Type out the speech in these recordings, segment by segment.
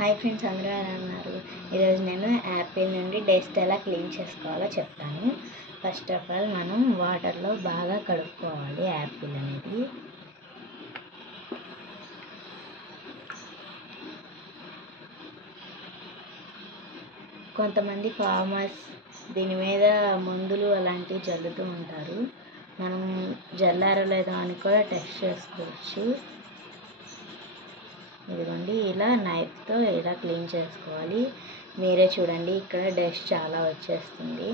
Hi friends, అందరూ ఎలా ఉన్నారు? ఈరోజు నేను యాపిల్ నుండి డస్ట్ ఎలా క్లీన్ చేసుకోవాలో చెప్తాను. ఫస్ట్ ఆఫ్ ఆల్ మనం వాటర్లో బాగా కడుక్కోవాలి యాపిల్ అనేది. కొంతమంది ఫార్మర్స్ దీని మీద మందులు అలాంటివి జల్లుతూ ఉంటారు. మనం జల్లారో లేదో అని కూడా టెస్ట్ చేసుకోవచ్చు. ఇదిగోండి, ఇలా నైఫ్తో ఇలా క్లీన్ చేసుకోవాలి. మీరే చూడండి, ఇక్కడ డస్ట్ చాలా వచ్చేస్తుంది.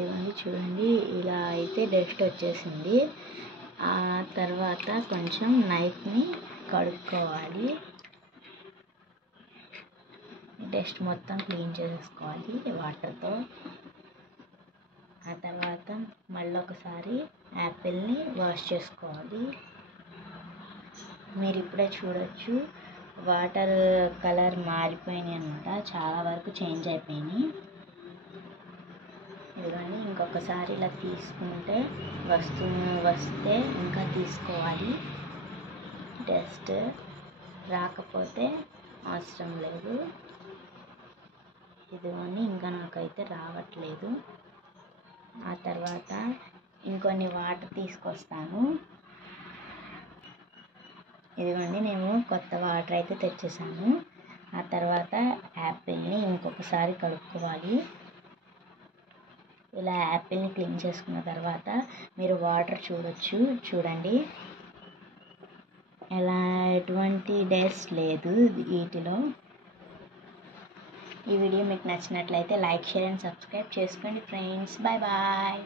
ఇవన్నీ చూడండి, ఇలా అయితే డస్ట్ వచ్చేసింది. ఆ తర్వాత కొంచెం నైఫ్ని కడుక్కోవాలి. డస్ట్ మొత్తం క్లీన్ చేసుకోవాలి వాటర్తో. ఆ తర్వాత మళ్ళీ ఒకసారి యాపిల్ని వాష్ చేసుకోవాలి. మీరు ఇప్పుడే చూడొచ్చు, వాటర్ కలర్ మారిపోయినాయి అన్నమాట, చాలా వరకు చేంజ్ అయిపోయినాయి. ఇవన్నీ ఇంకొకసారి ఇలా తీసుకుంటే వస్తే ఇంకా తీసుకోవాలి. డస్ట్ రాకపోతే అవసరం లేదు. ఇదిగోండి, ఇంకా నాకైతే రావట్లేదు. ఆ తర్వాత ఇంకొన్ని వాటర్ తీసుకొస్తాను. ఇదిగోండి, నేను కొత్త వాటర్ అయితే తెచ్చేసాను. ఆ తర్వాత యాపిల్ని ఇంకొకసారి కలుపుకోవాలి. ఇలా యాపిల్ని క్లీన్ చేసుకున్న తర్వాత మీరు వాటర్ చూడండి, ఎటువంటి డస్ట్ లేదు వీటిలో. ఈ వీడియో మీకు నచ్చినట్లయితే లైక్, షేర్ అండ్ సబ్స్క్రైబ్ చేసుకోండి ఫ్రెండ్స్. Bye bye.